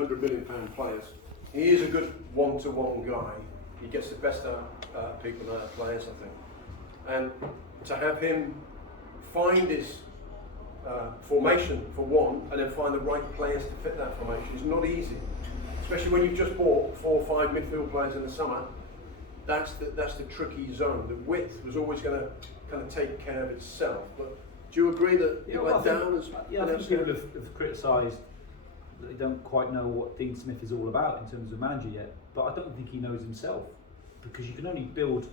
£100 million players. He is a good one-to-one guy. He gets the best out of people and out of players, I think. And to have him find his formation for one, and then find the right players to fit that formation is not easy. Especially when you've just bought 4 or 5 midfield players in the summer. That's the tricky zone. The width was always going to kind of take care of itself. But do you agree that it went down? I think people have criticised that they don't quite know what Dean Smith is all about in terms of manager yet. But I don't think he knows himself, because you can only build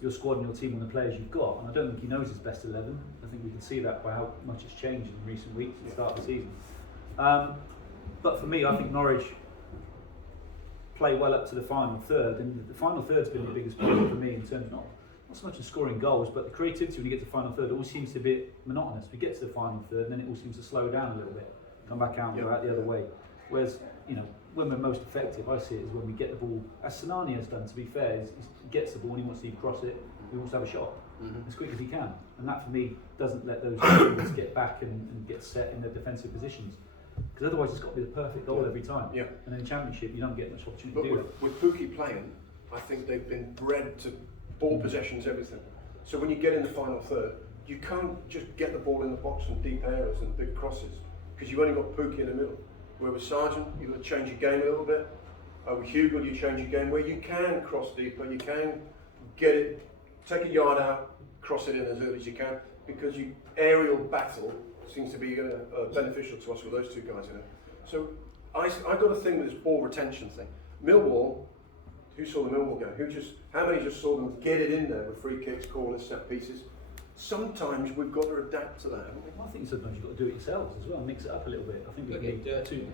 your squad and your team on the players you've got, and I don't think he knows his best 11. I think we can see that by how much it's changed in recent weeks at the start of the season. But for me, I think Norwich play well up to the final third, and the final third's been the biggest problem for me in terms of not so much of scoring goals, but the creativity when you get to the final third always seems to be a bit monotonous. We get to the final third and then it all seems to slow down a little bit, come back out and go out the other way. Whereas, you know, when we're most effective, I see it as when we get the ball, as Sinani has done, to be fair, he gets the ball and he wants to cross it, he wants to have a shot as quick as he can. And that for me doesn't let those teams get back and get set in their defensive positions. Because otherwise it's got to be the perfect goal every time. And in the Championship you don't get much opportunity to do it. With Pookie playing, I think they've been bred to ball possessions, everything. So when you get in the final third, you can't just get the ball in the box from deep areas and big crosses, because you've only got Pookie in the middle. Where with Sargent, you've got to change your game a little bit. With Hugo, you change your game where you can cross deeper, you can get it, take a yard out, cross it in as early as you can, because your aerial battle seems to be beneficial to us with those two guys in it. So I got a thing with this ball retention thing. Millwall, who saw the Millwall game? How many just saw them get it in there with free kicks, corners, set pieces? Sometimes we've got to adapt to that, haven't we? I think sometimes you've got to do it yourselves as well, mix it up a little bit. I think we can be too.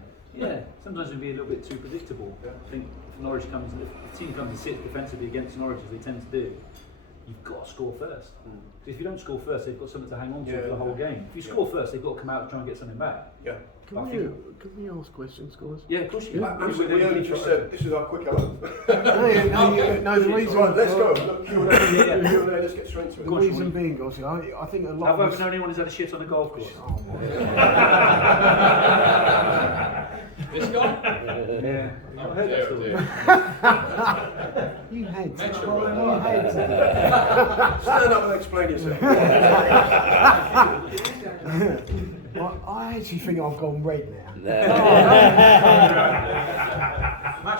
Sometimes we'd be a little bit too predictable. I think if Norwich comes, if the team comes and sits defensively against Norwich as they tend to do, you've got to score first. Because if you don't score first, they've got something to hang on to for the whole game. If you score first, they've got to come out and try and get something back. Can we ask questions, guys? Yeah, of course you can. We only just said this is our quick hello. No, the reason. Right, let's go. Look, Q&A, let's get straight to it. The reason being, Goss, I think a lot Have I of ever known anyone who's had a shit on a golf course? Oh my This guy? Yeah. I heard that story. You had to. Stand up and explain yourself. Well, I actually think I've gone red now.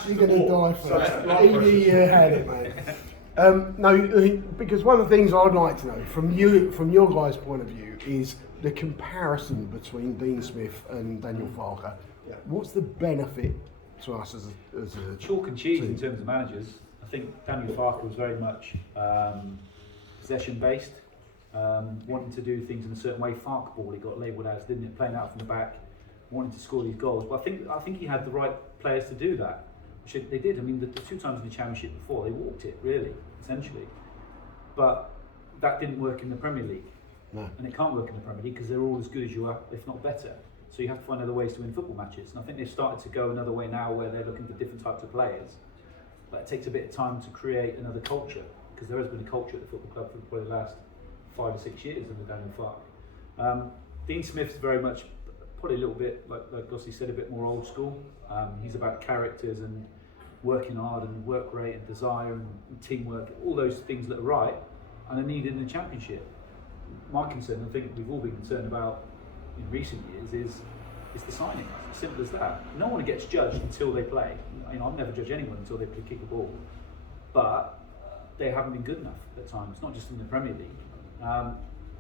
You're going to die first. Eadie had it, mate. No, because one of the things I'd like to know from your guys' point of view is the comparison between Dean Smith and Daniel Farke. What's the benefit to us as a chalk and cheese team? in terms of managers? I think Daniel Farke was very much possession based, wanting to do things in a certain way. Farke ball, he got labelled as, didn't it? Playing out from the back, wanting to score these goals. But I think he had the right players to do that, which they did. I mean, the 2 times in the Championship before, they walked it really, essentially. But that didn't work in the Premier League. No. And it can't work in the Premier League because they're all as good as you are, if not better. So you have to find other ways to win football matches. And I think they've started to go another way now where they're looking for different types of players. But it takes a bit of time to create another culture, because there has been a culture at the football club for probably the last 5 or 6 years under Daniel Farke. Dean Smith's very much, probably a little bit, like Gossi said, a bit more old school. He's about characters and working hard and work rate and desire and teamwork, all those things that are right and are needed in the Championship. My concern, I think we've all been concerned about in recent years, is the signings. As simple as that. No one gets judged until they play. I've never judged anyone until they kick a ball. But they haven't been good enough at times, not just in the Premier League.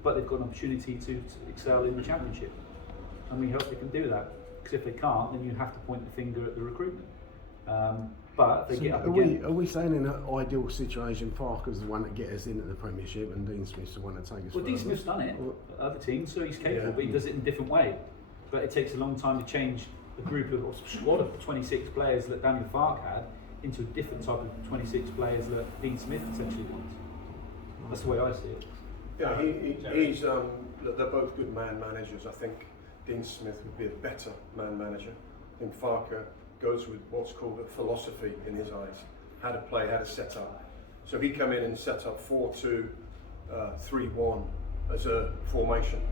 But they've got an opportunity to excel in the Championship. And we hope they can do that. Because if they can't, then you have to point the finger at the recruitment. But they get up again. Are we saying in an ideal situation, Farke's the one that gets us into the Premiership and Dean Smith's the one that takes us Well, Dean Smith's done it at other teams, so he's capable, but he does it in a different way. But it takes a long time to change a group of, or squad of 26 players that Daniel Farke had into a different type of 26 players that Dean Smith essentially wants. That's the way I see it. Yeah, he's they're both good man managers. I think Dean Smith would be a better man manager. I think Farke goes with what's called a philosophy in his eyes, how to play, how to set up. So he come in and set up 4-2-3-1 as a formation,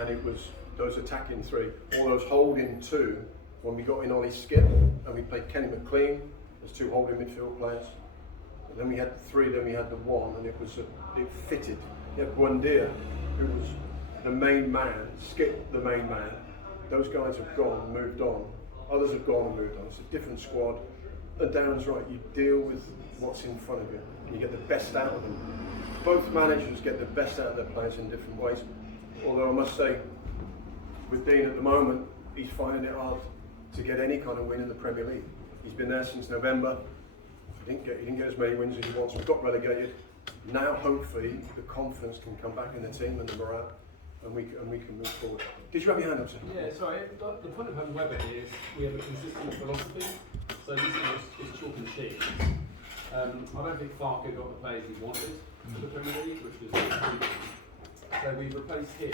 and it was those attacking 3 or those holding 2 when we got in Ollie Skip and we played Kenny McLean as two holding midfield players. And then we had the three, then we had the one, and it fitted. You had Buendia, who was the main man, Skip the main man. Those guys have gone and moved on. Others have gone and moved on. It's a different squad. And Darren's right, you deal with what's in front of you and you get the best out of them. Both managers get the best out of their players in different ways. Although I must say, with Dean at the moment, he's finding it hard to get any kind of win in the Premier League. He's been there since November. He didn't get as many wins as he wants. We got relegated. Now, hopefully, the confidence can come back in the team and the morale, and we can move forward. Did you have your hand up, sir? Yeah, sorry. The point of having Webber here is we have a consistent philosophy. So this is chalk and cheese. I don't think Farker got the players he wanted for the Premier League, which was so we've replaced him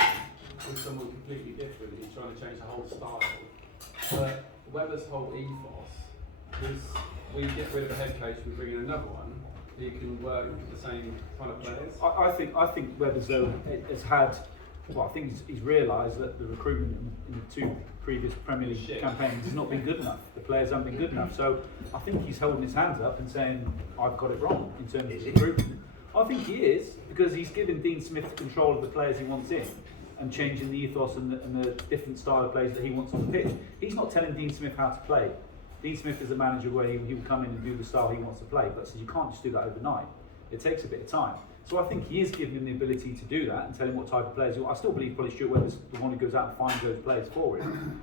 with someone completely different. He's trying to change the whole style. But Webber's whole ethos is we get rid of a head coach, we bring in another one who can work with the same kind of players. I think Webber's though has had. Well, I think he's realised that the recruitment in the two previous Premier League campaigns has not been good enough. The players haven't been good enough. So I think he's holding his hands up and saying, I've got it wrong in terms of recruitment. I think he is, because he's given Dean Smith control of the players he wants in and changing the ethos and the different style of players that he wants on the pitch. He's not telling Dean Smith how to play. Dean Smith is a manager where he will come in and do the style he wants to play, but so you can't just do that overnight. It takes a bit of time. So I think he is giving him the ability to do that and tell him what type of players he wants. I still believe probably Stuart Webber's the one who goes out and finds those players for him.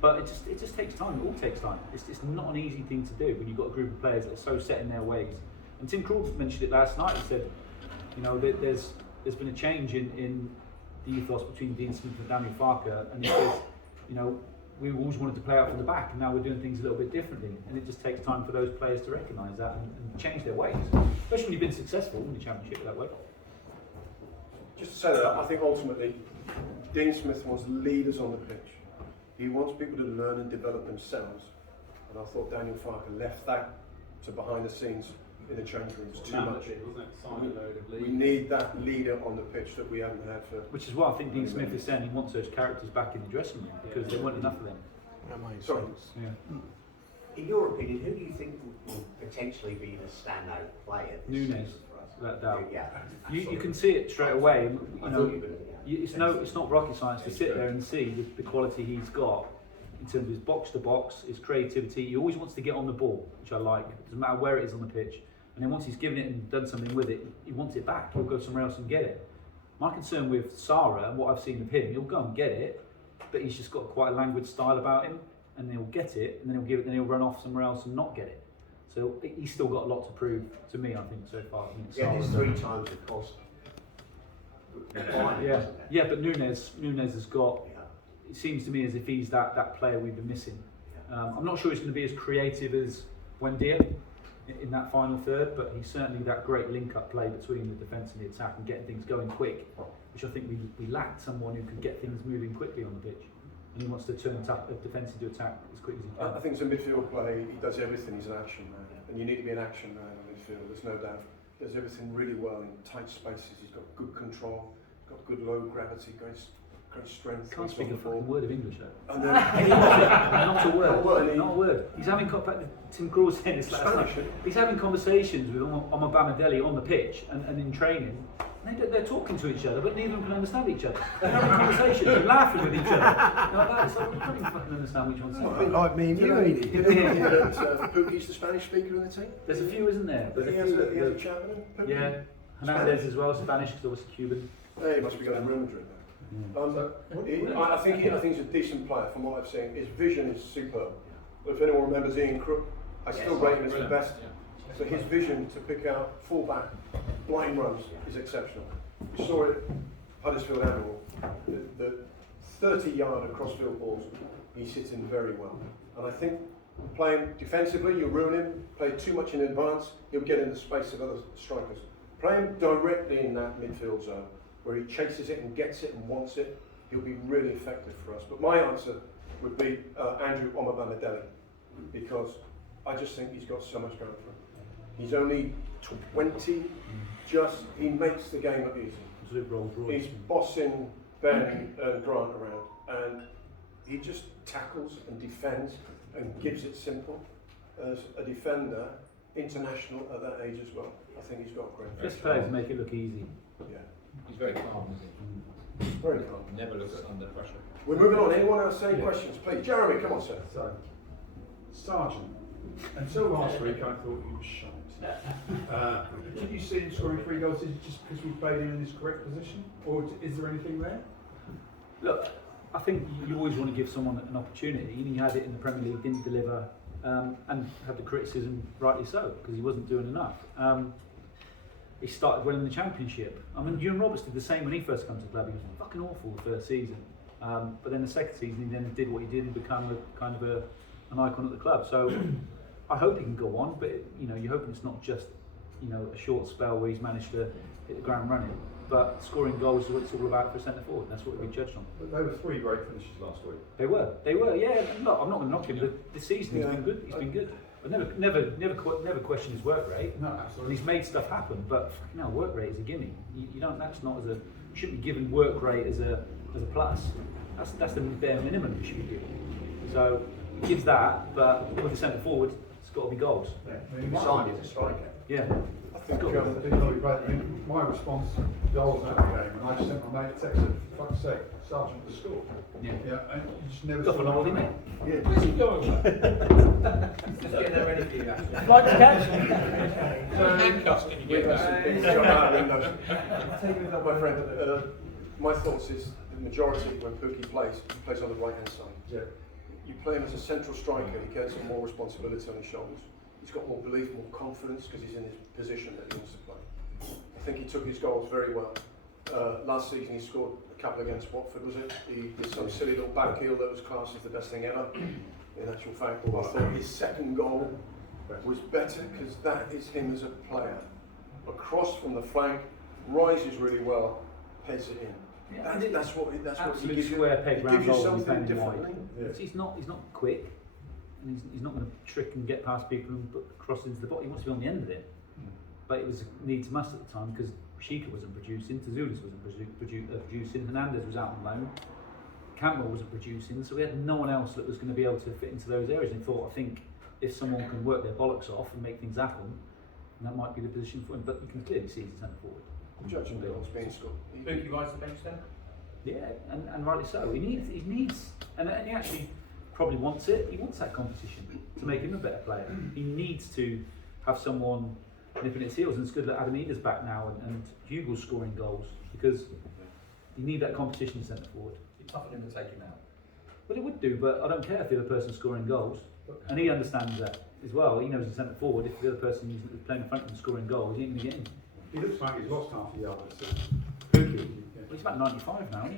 But it just takes time. It all takes time. It's not an easy thing to do when you've got a group of players that are so set in their ways. And Tim Krul mentioned it last night. He said, you know, there's been a change in the ethos between Dean Smith and Daniel Farker, and he says, you know, we always wanted to play out from the back, and now we're doing things a little bit differently. And it just takes time for those players to recognise that and change their ways, especially when you've been successful in the Championship that way. Just to say that, I think ultimately, Dean Smith wants leaders on the pitch. He wants people to learn and develop themselves. And I thought Daniel Farker left that to behind the scenes in the change rooms too much. We need that leader on the pitch that we haven't had for. Which is why I think Dean Smith is saying he wants those characters back in the dressing room, because there weren't enough of them. That makes Sorry. sense. Yeah. In your opinion, who do you think will potentially be the standout player? This Nunes, season for us? without doubt. Yeah. You can see it straight away. I You thought know, you were gonna, it's not rocket science to sit there and see the quality he's got in terms of his box to box, his creativity. He always wants to get on the ball, which I like. It doesn't matter where it is on the pitch. And then once he's given it and done something with it, he wants it back. He'll go somewhere else and get it. My concern with Sarah and what I've seen of him, he'll go and get it, but he's just got quite a languid style about him, and he'll get it, and then he'll give it, then he'll run off somewhere else and not get it. So he's still got a lot to prove to me, I think, so far. yeah, there's 3 times the cost. Yeah, but Nunes has got. It seems to me as if he's that player we've been missing. I'm not sure he's going to be as creative as Buendia in that final third, but he's certainly that great link-up play between the defence and the attack and getting things going quick, which I think we lacked someone who could get things moving quickly on the pitch. And he wants to turn defence into attack as quick as he can. I think it's a midfield play. He does everything. He's an action man, and you need to be an action man in midfield. There's no doubt. He does everything really well in tight spaces. He's got good control. He's got good low gravity, great strength. Can't speak a fucking word of English though. And then, Not a word. Not Not a word. He's having Tim Krul was saying this last night. He's having conversations with Omar Bamadeli on the pitch and in training. And they're talking to each other, but neither of them can understand each other. They're having conversations and laughing with each other. Like that. It's like you can't even fucking understand which one's A bit saying. like me and you, Eadie. Pookie's the Spanish speaker in the team. There's a few, isn't there? There's He a has few. a champion. Pookie. Yeah, Hernandez as well, Spanish, because obviously Cuban. Yeah, he must be going to Real Madrid now. I think he's a decent player from what I've seen. His vision is superb. If anyone remembers Ian Crook, I still rate him as the best. So his vision to pick out full-back blind runs is exceptional. We saw it Huddersfield Animal. The 30-yard cross-field balls, he's hitting very well. And I think playing defensively, you ruin him. Play too much in advance, he'll get in the space of other strikers. Play him directly in that midfield zone, where he chases it and gets it and wants it, he'll be really effective for us. But my answer would be Andrew Omabamidele, because I just think he's got so much going for him. He's only 20, he makes the game look easy. He's bossing Ben and Grant around, and he just tackles and defends and gives it simple. As a defender, international at that age as well. I think he's got great. Just players make it look easy. Yeah, He's very calm, isn't very calm. he? Never looks under pressure. We're moving on. Anyone else any questions, please? Jeremy, come on, sir. So, Sargent, until last week I thought he was shite. Did you see him scoring 3 goals just because we played him in his correct position? Or is there anything there? Look, I think you always want to give someone an opportunity. He had it in the Premier League, didn't deliver, and had the criticism, rightly so, because he wasn't doing enough. He started well in the Championship. I mean, Ewan Roberts did the same when he first came to the club. He was fucking awful the first season. But then the second season, he then did what he did and became an icon at the club. So I hope he can go on, but you're hoping it's not just a short spell where he's managed to hit the ground running. But scoring goals is what it's all about for a centre forward. That's what we've been judged on. But they were 3 great finishes last week. They were, yeah. And look, I'm not going to knock him. The season has been good. He's been good. I never question his work rate. No, And absolutely. he's made stuff happen. But work rate is a gimme. You don't. That's not as a. You shouldn't be given work rate as a plus. That's the bare minimum you should be given. So he gives that, but with the centre forward, it's got to be goals. He signed as a striker. Yeah. I think I didn't know he played. I mean, my response to goals out of the game, and I just sent my mate a text and for fuck's sake, Sargent to score. Yeah. Yeah, and you just never Got saw an oldie, mate. Yeah. Where's he going with that? Just getting that ready for you, actually. Like to catch. How many handcuffs can you get That's back? a big shot out of windows. My friend, my thoughts is the majority when Pookie plays, he plays on the right hand side. Yeah. You play him as a central striker, he gets more responsibility on his shoulders. He's got more belief, more confidence because he's in his position that he wants to play. I think he took his goals very well. Last season he scored a couple against Watford, was it? He did some silly little back heel that was classed as the best thing ever. In actual fact, I thought his second goal was better because that is him as a player. Across from the flank, rises really well, heads it in. Yeah, That's what he Absolute gives you. square peg He round gives you goal when he's something playing wide. differently. He's not quick, and he's not going to trick and get past people and cross into the bottom. He wants to be on the end of it. But it was a needs must at the time because Shika wasn't producing, Tazoulis wasn't producing, Hernandez was out on loan, Campbell wasn't producing, so we had no one else that was going to be able to fit into those areas. And thought, I think if someone can work their bollocks off and make things happen, that might be the position for him. But you can clearly see he's a centre forward. Judging goals being scored. Pookie rides the bench then? Yeah, and rightly so. He needs, and he actually probably wants it. He wants that competition to make him a better player. He needs to have someone nipping its heels, and it's good that Adam Eadie's back now and Hugo's scoring goals because you need that competition centre forward. It's tough for him to take him out. Well, it would do, but I don't care if the other person's scoring goals, and he understands that as well. He knows he's centre forward. If the other person is playing in front of him scoring goals, he ain't going to get in. He looks like he's lost half a yard. Pookie. Well, he's about 95 now, isn't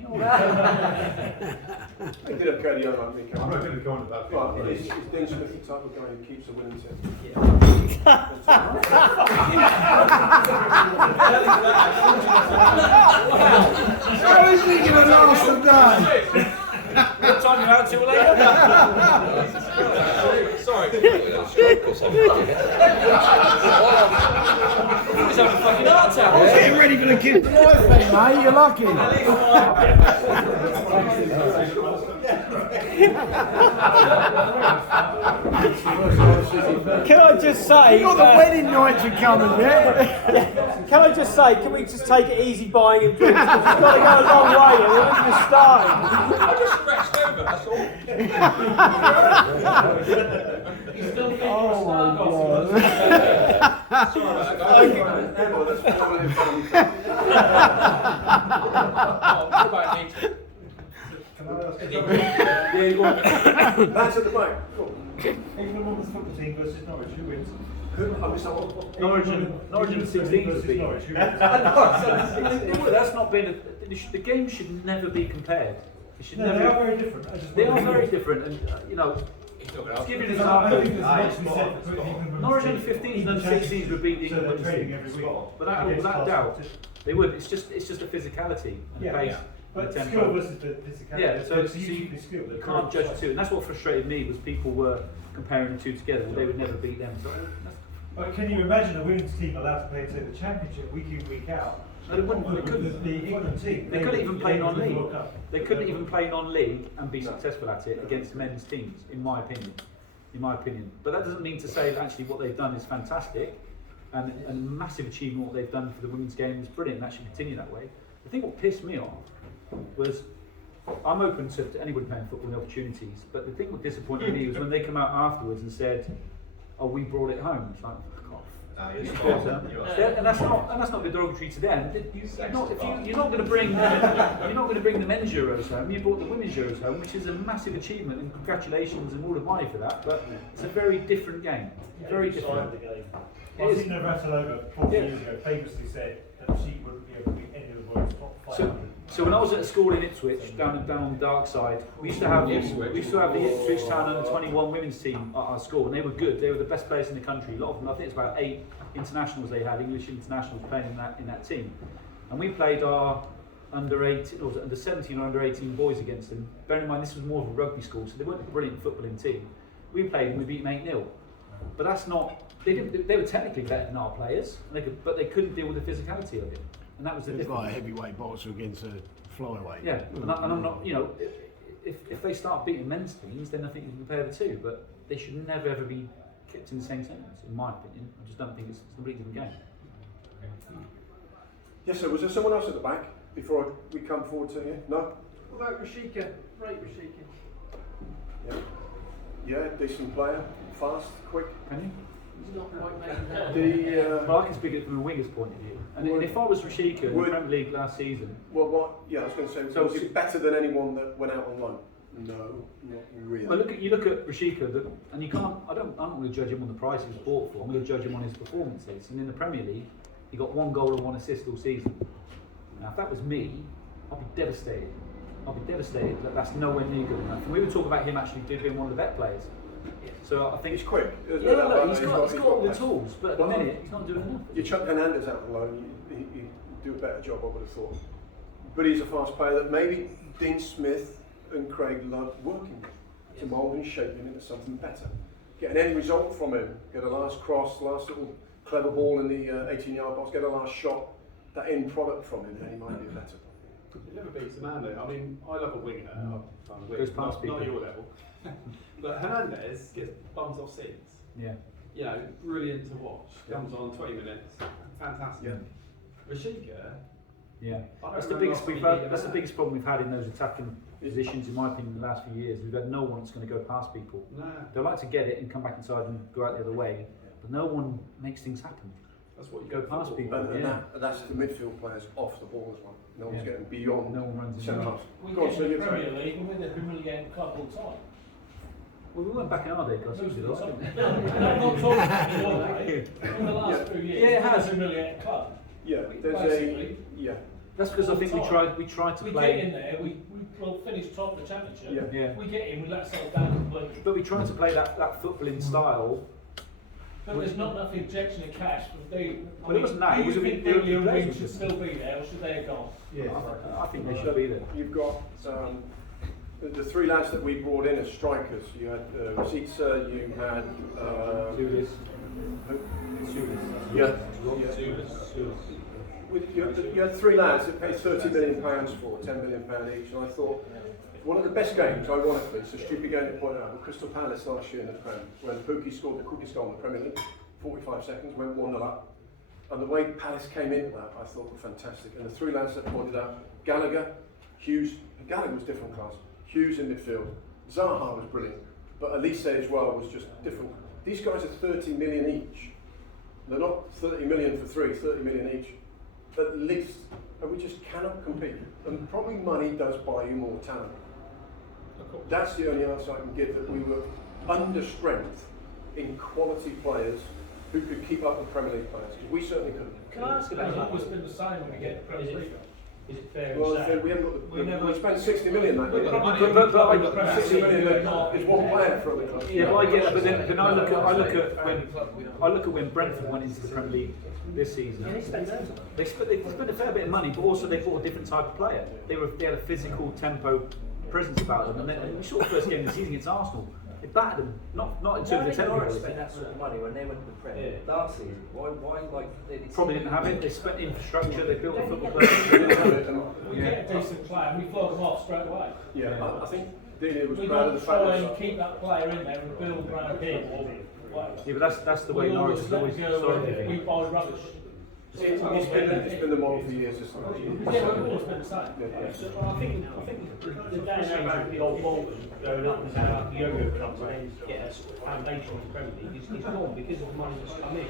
he? He did have Cody Young like me. I'm not going to go on to that. Well, is Dean Smith the type of guy who keeps a winning team? How is he going to last a day? What time you out till later? Sorry. He's having a fucking heart attack. I was getting ready for the kid to life thing, mate. You're lucky. Can I just say, You've got the wedding night to come, yeah? can I just say, can we just take it easy buying him drinks? Because we've got to go a long way and we're just starting. I just scratched over, that's all. He's still thinking Oh my God. Sorry about that, guys. What about me? Can I ask Yeah, go on. That's at the back. Cool. England women's football team versus Norwich, who wins? Who? I missed that one. Norwich and 16 versus would be. Norwich, who wins? That's not been the game should never be compared. It should No, never. they are very different. I just They are wonder- very different, and He's not going to to give you an I don't think there's example, much to be said for putting England women's Norwich team under 15s in and the 16s Championship, would beat the so England they're women's training team. every week. Without against doubt, competition. they would. It's just a physicality and Yeah, pace. yeah. But and tempo. skill versus the physicality. Yeah, so it's you usually skill. you can't judge the two, and that's what frustrated me was people were comparing the two together. They would never beat them. So that's, But can you imagine a women's team allowed to play, say, the Championship week in, week out, No, they wouldn't. They The couldn't. England team. They couldn't even play World non-league. Cup. They couldn't even play non-league and be successful at it against men's teams, in my opinion. In my opinion. But that doesn't mean to say that actually what they've done is fantastic and a massive achievement. What they've done for the women's game is brilliant and that should continue that way. The thing what pissed me off was, I'm open to anybody playing football and opportunities, but the thing that disappointed me was when they come out afterwards and said, "Oh, we brought it home." It's like, fuck off. And that's not derogatory to them. You're not going to bring the men's Euros home. You brought the women's Euros home, which is a massive achievement, and congratulations and all the money for that. But it's a very different game. Very different. Martina Navratilova 40 years ago famously said that she wouldn't be able to beat any of the world's top 500. So when I was at a school in Ipswich, down on the dark side, we used to have the Ipswich Town under 21 women's team at our school, and they were good. They were the best players in the country. A lot of them, I think it's about 8 internationals they had, English internationals playing in that team. And we played our under 18, or was it under 17 or under 18 boys against them. Bearing in mind this was more of a rugby school, so they weren't a brilliant footballing team. We played and we beat them 8-0. But that's not. They were technically better than our players, but they couldn't deal with the physicality of it, and that was the It's difference. like a heavyweight boxer against a flyweight. Yeah, and I'm not. If they start beating men's teams, then I think you can compare the two. But they should never ever be kept in the same sentence, in my opinion. I just don't think it's a completely different game. Yes, sir. Was there someone else at the back before we come forward to you? No? What about Rashika? Right, Rashika. Yeah, decent player, fast, quick. Can you? He's not quite making that. Well, I can speak it from a winger's point of view. And if I was Rashika in the Premier League last season, I was going to say, So was he better than anyone that went out on loan? No, not really. well, you look at Rashika, and you can't. I'm not going to judge him on the price he was bought for. I'm going to judge him on his performances. And in the Premier League, he got 1 goal and 1 assist all season. Now, if that was me, I'd be devastated. That's nowhere near good enough. And we would talk about him actually being one of the better players. So I think He's quick. he's got all the tools, but at the minute he's not doing enough. You chuck Hernandez out on loan, you do a better job, I would have thought. But he's a fast player that maybe Dean Smith and Craig Ludd working to mould and shape him into something better. Get an end result from him, get a last cross, last little clever ball in the 18-yard box, get a last shot, that end product from him, then he might be better. It never beats a man though. I mean, I love a winger. Goes past people. Not your level. But Hernandez gets bums off seats. Yeah. You know, brilliant to watch. Comes on 20 minutes. Fantastic. Yeah. Rashika, Yeah, I that's don't the remember biggest last we've time had. he That's the did biggest problem we've had in those attacking positions, in my opinion, in the last few years. We've had no one that's going to go past people. No. They like to get it and come back inside and go out the other way, but no one makes things happen. That's what you Go past people. And that's the midfield players off the ball as well. No one's getting beyond. No one runs in centre the half. We Go on, get so in the you're Premier saying- League and we're the humiliating club all the time. Well, we weren't back in our day, because Most we of did the like time. it. No, I'm not talking about the old day. In the last few years, Yeah, it has. we're the humiliating club. Yeah, there's Basically. That's because I think we tried to We get in play, there, we will finish top of the championship. Yeah. yeah, We get in, we let ourselves down completely. but we tried to play that footballing style. But there's not enough injection of cash for the. Well, it wasn't that, Do it was you a think bit- Billy and players Wing were should just- still be there, or should they have gone? I think they should be there. You've got the 3 lads that we brought in as strikers. You had Rositza, you had Julius. you had 3 lads that paid £30 million for, £10 million each, and I thought one of the best games, ironically, it's a stupid game to point out, but Crystal Palace last year in the Prem, when Pookie scored the quickest goal in the Premier League, 45 seconds, went 1-0 up, and the way Palace came into that, I thought were fantastic. And the 3 lads that pointed out, Gallagher, Hughes, Gallagher was different class, Hughes in midfield, Zaha was brilliant, but Elise as well was just different. These guys are 30 million each. They're not 30 million for 3, 30 million each, at least, and we just cannot compete. And probably money does buy you more talent. That's the only answer I can give, that we were under strength in quality players who could keep up with Premier League players, because we certainly couldn't. Can I ask about that? It's been the same when we get the Premier League. Is it fair Well, to say? we haven't got We never- we spent 60 million that year. But I 60 million is one player for the club. Yeah, well, I get that, but then I look at when Brentford went into the Premier League this season. They spent a fair bit of money, but also they bought a different type of player. They had a physical tempo presence about them, and we saw the first game of the season against Arsenal. It battered them, not in terms of Norwich temporary. spent that sort of money when they went to the Premier Yeah. last season. Why like Probably didn't have it. They spent infrastructure. They built a football We club. get a decent player and we flog them off straight away. I think Eadie was We proud of don't the fact try and that keep that player in there and build around him or whatever. Yeah, but that's the way We Norwich always has let always him go historically and we been. buy rubbish. it's been the model for years, isn't it? Yeah, we've always been the same. I think the day and age of the old Bolton going up and down like the yo-yo clubs and then get a sort of foundation in the Premier League is gone because of the money that's come in.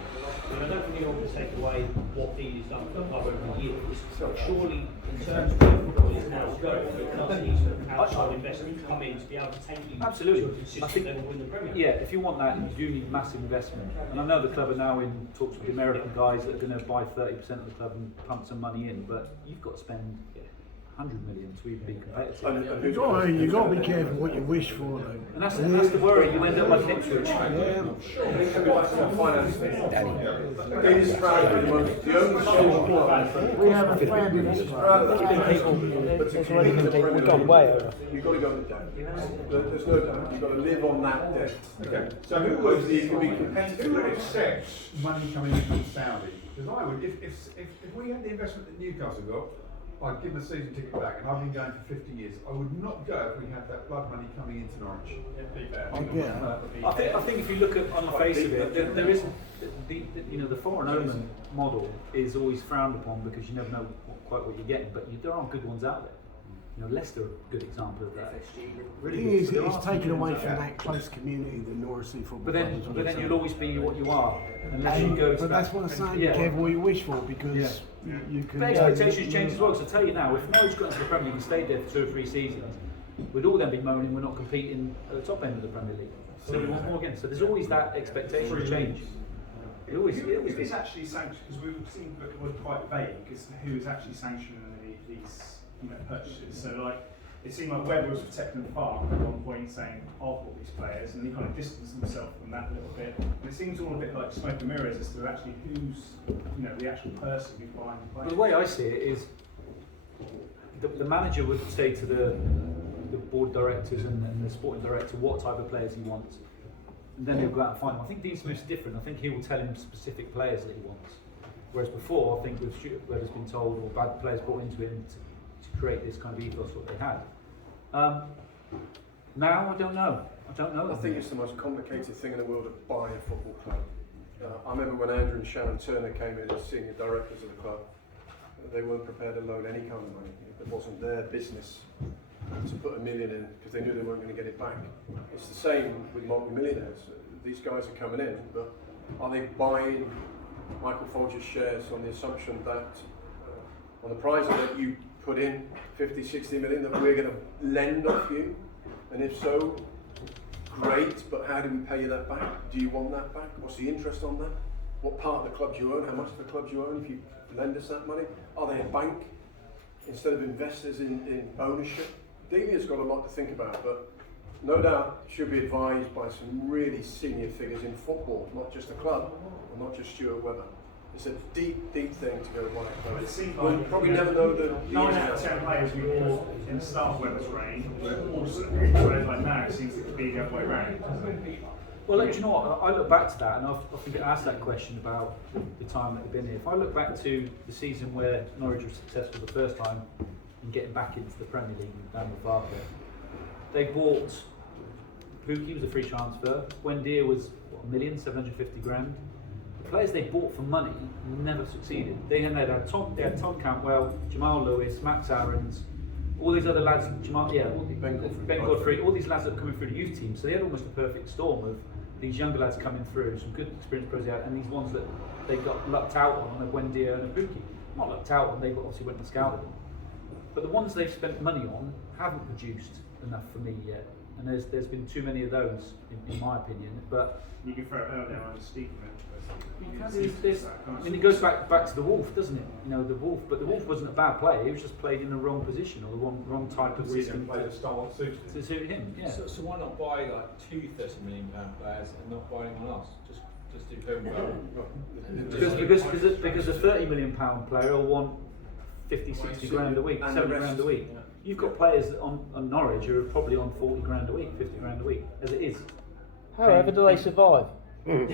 And I don't think anyone can take away what Eadie's done for the club over the years. But surely, in terms of where football is now going, because these outside investors come in to be able to take you Absolutely. to a consistent level in the Premier League. Yeah, if you want that, you do need massive investment. And I know the club are now in talks with the American guys that are going to buy 30% of the club and pump some money in, but you've got to spend 100 million to even be competitive. You've got to be careful what you wish for, though. And that's the worry, you end up like Ipswich. Eadie's proud of the only social club. We have a fabulous club. We've gone way over. You've got to go on the debt. There's no doubt. You've got to live on that debt. Okay, so who accepts money coming in from Saudi? Because I would, if we had the investment that Newcastle got, I'd give them a season ticket back, and I've been going for 50 years. I would not go if we had that blood money coming into Norwich. I think if you look at on the face of it, there isn't the foreign owner model is always frowned upon because you never know quite what you're getting, but there are good ones out there. You know, Leicester are a good example of that. The thing is, it's taken away from that close community that Norwich football. But then you'll always be what you are, unless you go. But that's what I'm saying. Be careful what you wish for because you can. But expectations change as well. So I tell you now, if Norwich got into the Premier League and stayed there for 2 or 3 seasons, we'd all then be moaning we're not competing at the top end of the Premier League. So we want more again. So there's always that expectation change. Who is actually sanctioned? Because we've seen that we're quite vague as to who is actually sanctioning these purchases. So like, it seemed like Webber was protecting the farm at one point, saying I'll bought these players, and he kind of distanced himself from that a little bit. And it seems all a bit like smoke and mirrors as to actually who's the actual person who's buying the players. The way I see it is, the manager would say to the board directors and the sporting director what type of players he wants, and then he'll go out and find them. I think Dean Smith's different. I think he will tell him specific players that he wants. Whereas before, I think with Stuart Webber's been told, or bad players brought into him to create this kind of ethos what they had. Now I don't know. I think it's the most complicated thing in the world to buy a football club. I remember when Andrew and Sharon Turner came in as senior directors of the club, they weren't prepared to loan any kind of money. It wasn't their business to put $1 million in because they knew they weren't going to get it back. It's the same with multi-millionaires. These guys are coming in, but are they buying Michael Folger's shares on the assumption that on the prize that you put in 50, 60 million that we're going to lend off you? And if so, great, but how do we pay you that back? Do you want that back? What's the interest on that? What part of the club do you own? How much of the club do you own if you lend us that money? Are they a bank instead of investors in ownership? Delia's got a lot to think about, but no doubt should be advised by some really senior figures in football, not just the club, or not just Stuart Webber. It's a deep, deep thing to go buy a club. But it seems We'll like probably never know the 9 out of 10 players we bought in the start of Webber's reign were awesome. Whereas like now it seems to be the other way around. Well, do you know what? I look back to that, and I often get asked that question about the time that they've been here. If I look back to the season where Norwich was successful the first time in getting back into the Premier League with Dan Farker, they bought Pookie was a free transfer. Wendia was $1,750,000. The players they bought for money never succeeded. They had Tom Cantwell, Jamal Lewis, Max Aarons, all these other lads, Ben Godfrey, all these lads that are coming through the youth team. So they had almost a perfect storm of these younger lads coming through, some good experienced pros out, and these ones that they got lucked out on, a Wendia and a Pookie. Not lucked out on, they obviously went and scouted them. But the ones they've spent money on haven't produced enough for me yet. And there's been too many of those, in my opinion. But you can throw Earl down on the steep. It goes back to the Wolf, doesn't it? You know, the Wolf, but the Wolf wasn't a bad player. He was just played in the wrong position or the wrong type of system to suit him. Yeah. So why not buy like 2 £30 million players and not buy anyone else? Just do homegrown. Because a £30 million player will want 50, 60 grand a week, 70 grand a week. You've got players on Norwich who are probably on 40 grand a week, 50 grand a week, as it is. However, do they survive? From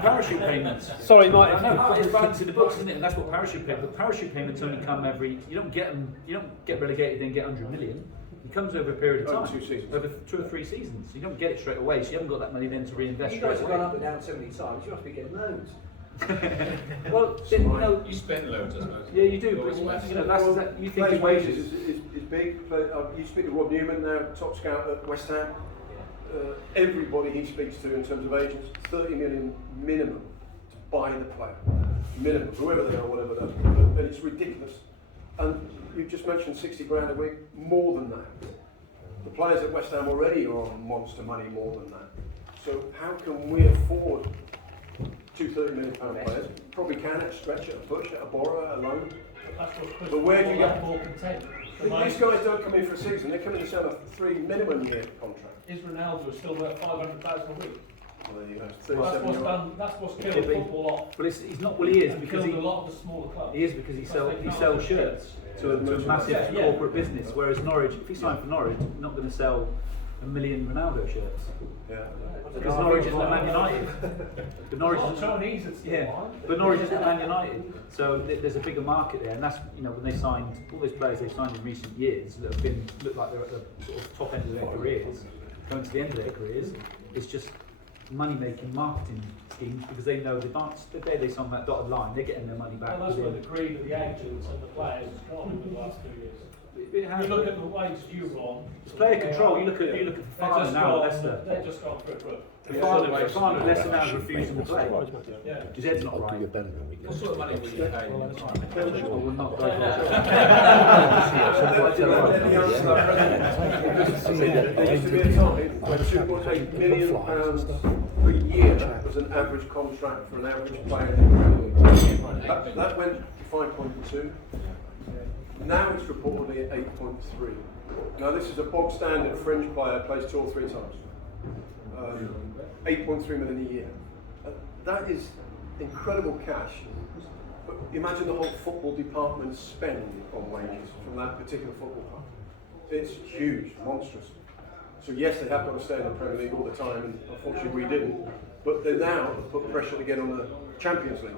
parachute payments. Sorry, Mike. It's balance in the books, isn't it? And that's what parachute payments. But parachute payments only come every. You don't get them. You don't get relegated and get 100 million. It comes over a period of time. Over 2 seasons. Over 2 or 3 seasons. You don't get it straight away. So you haven't got that money then to reinvest You straight guys have away. gone up and down so many times, you must be getting loads. Well, then, you know, You spend loads, I suppose. yeah, you do. Always But, spend. you know, that's that. You think Players' his wages wages. is big. You speak to Rob Newman now, top scout at West Ham. Everybody he speaks to in terms of agents, 30 million minimum to buy the player. Minimum, whoever they are, whatever that is. And it's ridiculous. And you just mentioned 60 grand a week, more than that. The players at West Ham already are on monster money more than that. So how can we afford two £30 million players? Probably can at a stretch, at a push, at a borrow, at a loan. But where do you get more content? These guys don't come in for a season, they come in to sign a 3 minimum year contract. Is Ronaldo still worth 500,000 a week? Well, there you go, That's 37 what's year done. That's what's killed Yeah, but- football off. Well, he's not. Well, he is And because killed he. a lot of the smaller clubs. He is because he Because sells shirts to a massive Yeah, yeah. corporate business. Whereas Norwich, if he signed for Norwich, he's not going to sell 1 million Ronaldo shirts. Yeah. Because Norwich isn't Man United. But Norwich isn't. Chinese, it's still Yeah, fine. but Norwich isn't Man United, so there's a bigger market there, and that's, you know, when they signed all those players they've signed in recent years that have been look like they're at the sort of top end of their careers, going to the end of their careers. It's just money-making marketing schemes because they know the day they sign that dotted line, they're getting their money back. Well, that's where within- the greed of the agents and the players has gone in the last 2 years. It has- You look at the wages you were on. It's player control. You look at They're Fafana just now, gone- Leicester. They're just gone for a grip. Fafana, Leicester now is refusing to play. Yeah. His head's not right. What sort of money will you pay in retirement? Well, we're not going There used to be a time when £2.8 million a year was an average contract for an average player in the Premier League. That went to 5.2. Now it's reportedly at 8.3. Now this is a bog standard fringe player, plays 2 or 3 times. 8.3 million a year. That is incredible cash. But imagine the whole football department spend on wages from that particular football club. It's huge, monstrous. So yes, they have got to stay in the Premier League all the time, and unfortunately we didn't. But they now put pressure to get on the Champions League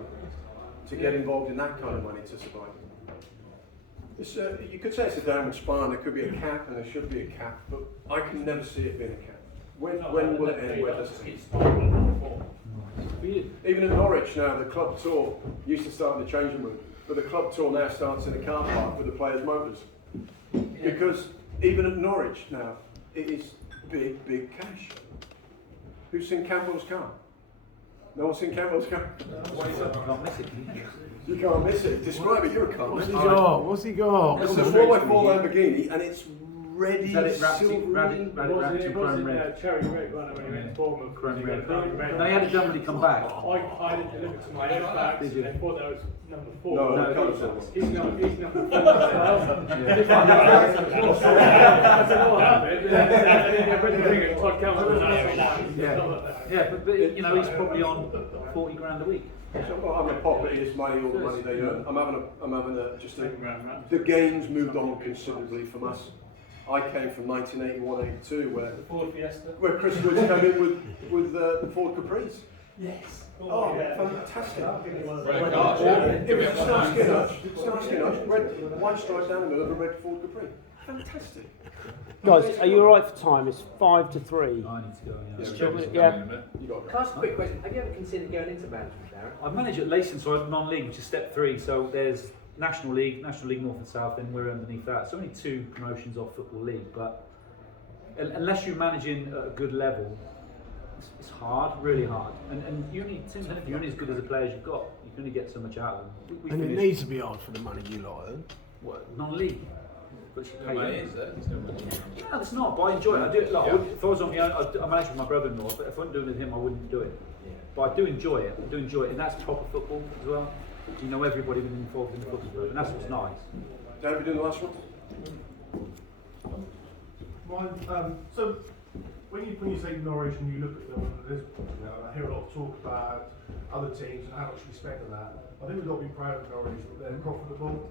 to get involved in that kind of money to survive. It's, you could say it's a downward spiral. There could be a cap, and there should be a cap, but I can never see it being a cap. When will it end? Where does it end? Even at Norwich now, the club tour used to start in the changing room, but the club tour now starts in the car park with the players' motors. Because even at Norwich now, it is big, big cash. Who's seen Campbell's car? No one's seen Campbell's car? Can't miss it. You can't miss it. Describe it, you're a car. What's he got? What's he got? It's a 4x4 Lamborghini, and it's ready, Is that it, silvery. chrome red? Cherry red, wasn't it, when he went to Bournemouth? Chrome red. red. No, he had it done when he come back. I didn't deliver to my left back, Did you? they thought that was number 4. No, No, I can't say that. He's number 4 as well. I said, oh, I have it. And then I read the thing and Todd Campbell was Yeah, but you know, he's probably on 40 grand a week. So I'm not having a pop at his money, all the money they earn. I'm having the gains moved on considerably from us. I came from 1981-82 Ford Fiesta. where Chris Woods came in with the Ford Caprice. Yes. Oh, fantastic. Red cars, It was Starsky Nudge, red, white stripe down the middle of a red Ford Capri. Fantastic. Guys, are you alright for time? It's 5 to 3. I need to go. Yeah. You got Can I ask a quick question? Have you ever considered going into management, Darren? I've managed at Leyton, so I'm non-league, which is step 3. So there's National League North and South, and we're underneath that. It's only 2 promotions of Football League, but unless you're managing at a good level, it's hard, really hard. And you only, you're only as good as the players you've got. You can only get so much out of them. We And it finished- needs to be hard for the money you lot earn. What, non-league? But you pay Money them. is there? There's no money. No, it's not, but I enjoy it. I do it. Like, if I was on my own, I manage with my brother-in-law, but if I wasn't doing it with him, I wouldn't do it. But I do enjoy it. I do enjoy it, and that's proper football as well. You know everybody who's involved in the football club, and that's what's nice. Darren, you doing the last one? So when you say Norwich and you look at them, I hear a lot of talk about other teams and how much we spend on that. I think we've got to be proud of Norwich that they're profitable,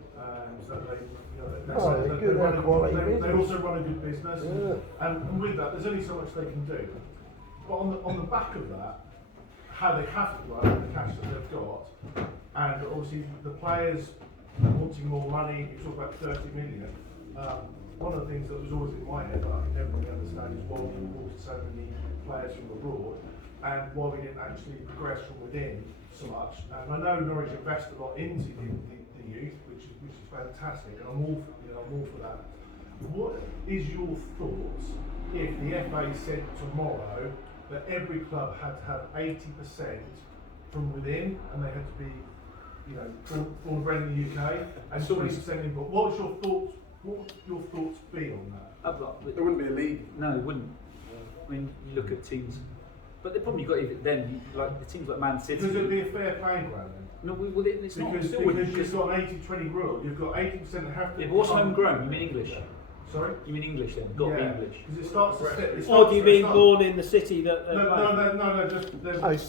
so they're good, they're quality they business. also run a good business, Yeah. and with that, there's only so much they can do. But on the back of that, how they have to run the cash that they've got, and obviously the players wanting more money. You talk about 30 million. One of the things that was always in my head that I could never really understand is why we imported so many players from abroad, and why we didn't actually progress from within so much. And I know Norwich invest a lot into the youth, which is fantastic, and I'm all for that. What is your thoughts if the FA said tomorrow that every club had to have 80% from within, and they had to be, born and bred in the UK, and 20% import? What would your thoughts be on that? There wouldn't be a league. No, it wouldn't. I mean, you look at teams, but the problem you got even then, like the teams like Man City. Because it'd be a fair playing ground then. No, well, it's not. Because Still wouldn't, you've got an 80-20 rule. You've got 80% that have to. Yeah, but what's homegrown? You mean English? Sorry? You mean English then? Got to be English. Because it starts to step. Or do you mean born in the city that? No, just.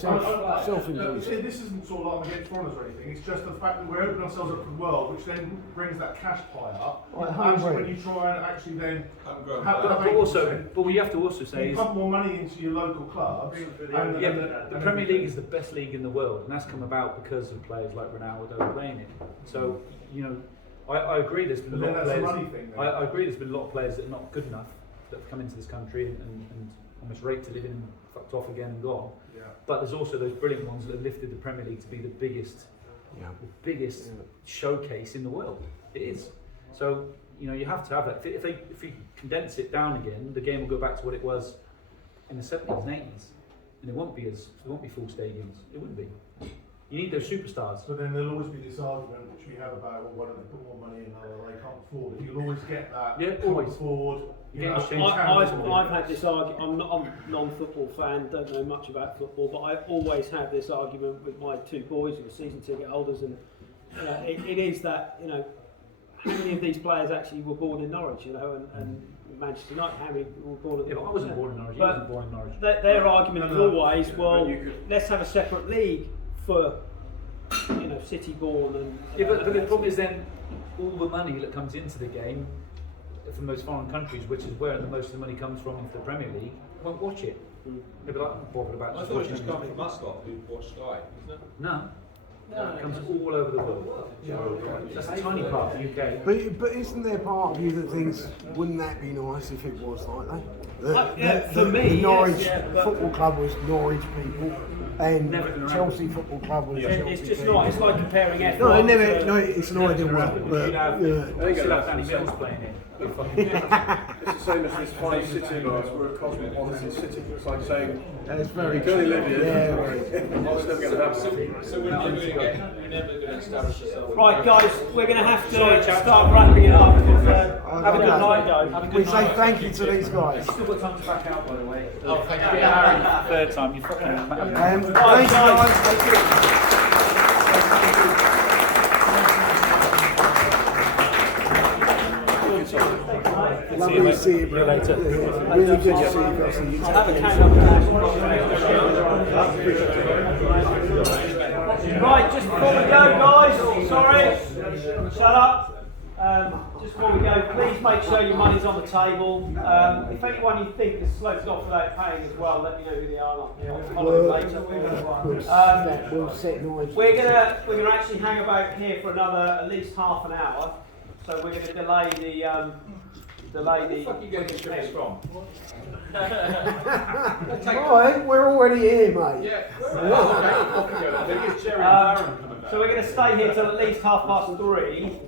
Self-induced. This isn't sort of like I'm against foreigners or anything. It's just the fact that we're opening ourselves up to the world, which then brings that cash pie up. Actually, when you try and actually then But what you have to also say you is pump more money into your local clubs. The Premier League is the best league in the world, and that's come about because of players like Ronaldo playing it. So I agree. There's been a lot of players. I agree. There's been a lot of players that are not good enough that have come into this country and almost raped to live in, fucked off again and gone. Yeah. But there's also those brilliant ones that have lifted the Premier League to be the biggest showcase in the world. It is. So you have to have that. If you condense it down again, the game will go back to what it was in the 70s and 80s, and it won't be full stadiums. It wouldn't be. You need those superstars. But then there'll always be this argument which we have about, well, why don't they put more money in, they can't afford it. You'll always get that. Yeah, can't always. afford. I've had this argument. I'm a non-football fan, don't know much about football, but I always have this argument with my two boys who are season ticket holders, and it is that how many of these players actually were born in Norwich, and Manchester United, how many were born in I wasn't born in Norwich. You wasn't born in Norwich. Their argument is always, well, let's have a separate league for City born and. Yeah, but the problem is then all the money that comes into the game from those foreign countries, which is where the most of the money comes from into the Premier League, won't watch it. They'll be like, I'm not bothered about. I thought it just come from us lot who watch Sky, isn't it? No. It comes all over the world. That's a tiny part of the UK. But isn't there part of you that thinks, wouldn't that be nice if it was like that? For me, the Norwich yes, Football Club was Norwich people, and Chelsea Football Club was Chelsea It's just people. not. It's like comparing F1. No, it's an ideal world. But They still have Danny Mills playing it. It's the same as this fine city of ours. We're a cosmopolitan city. It's like saying, it's very you can only live here. Yeah, right. It's never going to happen. So we're never going to establish ourselves. Right, guys, we're going to have to start wrapping it up. Have a good night, guys. We say thank you to these guys. Still got time to back out, by the way. Oh, thank you. Yeah, third time. You fucking. Thanks, guys. Thank you. Lovely to see you, bro. Later. Really good to see you guys. Have a catch up. Right, just before we go, guys. Sorry. Shut up. Just before we go, please make sure your money's on the table. If anyone you think has sloped off without paying as well, let me know who they are. We'll set Norwich. We're gonna actually hang about here for another at least half an hour. So we're going to delay the. Where the fuck are you going to get this from? Right, we're already here, mate. Yeah. So we're going to stay here till at least 3:30.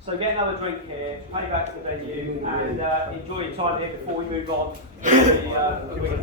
So get another drink here, pay back to the venue, and enjoy your time here before we move on to the weekend.